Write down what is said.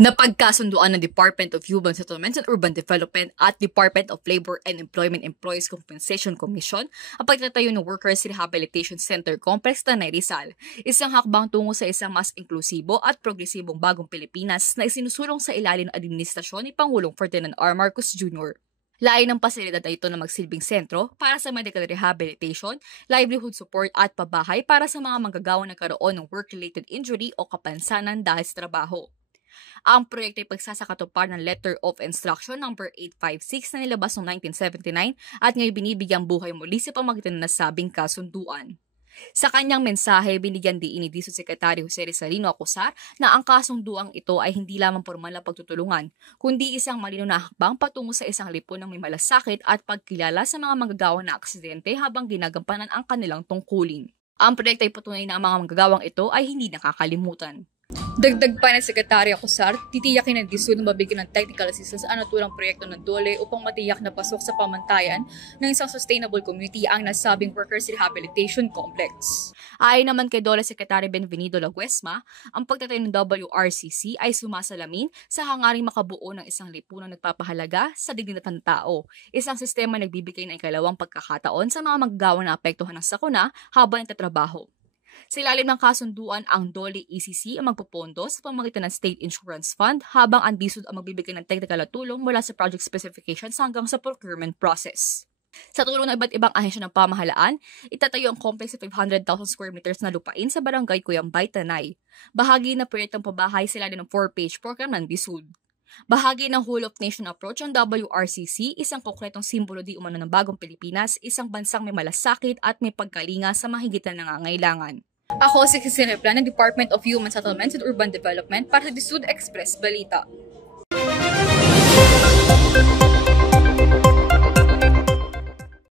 Napagkasunduan ng Department of Human Settlements and Urban Development at Department of Labor and Employment Employees Compensation Commission ang pagtatayo ng Workers Rehabilitation Center Complex Tanay Rizal, isang hakbang tungo sa isang mas inklusibo at progresibong bagong Pilipinas na isinusulong sa ilalim ng administrasyon ni Pangulong Ferdinand R. Marcos Jr. Layo ng pasilidad na ito na magsilbing sentro para sa medical rehabilitation, livelihood support at pabahay para sa mga manggagawang nagkaroon ng work-related injury o kapansanan dahil sa trabaho. Ang proyekto ay pagsasakatupad ng Letter of Instruction No. 856 na nilabas noong 1979 at ngayon binibigyang buhay muli sa pamagitan ng nasabing kasunduan. Sa kanyang mensahe, binigyan diin ni DSUD Secretary Jose Rizalino Acosar na ang kasunduang ito ay hindi lamang formal na pagtutulungan, kundi isang malinaw na hakbang patungo sa isang lipon ng may malasakit at pagkilala sa mga manggagawang na aksidente habang ginagampanan ang kanilang tungkulin. Ang proyekto ay patunay na ang mga manggagawang ito ay hindi nakakalimutan. Dagdag pa ng Sekretary Acosar, titiyakin ng DSUD na mabigyan ng technical assistance ang naturang proyekto ng DOLE upang matiyak na pasok sa pamantayan ng isang sustainable community ang nasabing Workers Rehabilitation Complex. Ayon naman kay DOLE Secretary Benvenido Laguesma, ang pagtatayo ng WRCC ay sumasalamin sa hangaring makabuo ng isang lipunang nagpapahalaga sa dignidad ng tao, isang sistema na nagbibigay ng ikalawang pagkakataon sa mga manggagawang na apektuhan ng sakuna habang nagtatrabaho. Sa ilalim ng kasunduan, ang DOLE ECC ang magpupondo sa pamamagitan ng State Insurance Fund habang ang DSUD ang magbibigay ng technical na tulong mula sa project specifications hanggang sa procurement process. Sa tulong ng iba't ibang ahensya ng pamahalaan, itatayo ang complex sa 500,000 square meters na lupain sa barangay Cuyambay, Tanay. Bahagi na proyektong pabahay sa ilalim ng 4-page program ng DSUD. Bahagi ng whole of nation approach ng WRCC, isang konkretong simbolo di umano ng bagong Pilipinas, isang bansang may malasakit at may pagkalinga sa mahigitan na nangangailangan. Ako si Christine Replan ng Department of Human Settlements and Urban Development para sa DSUD Express Balita.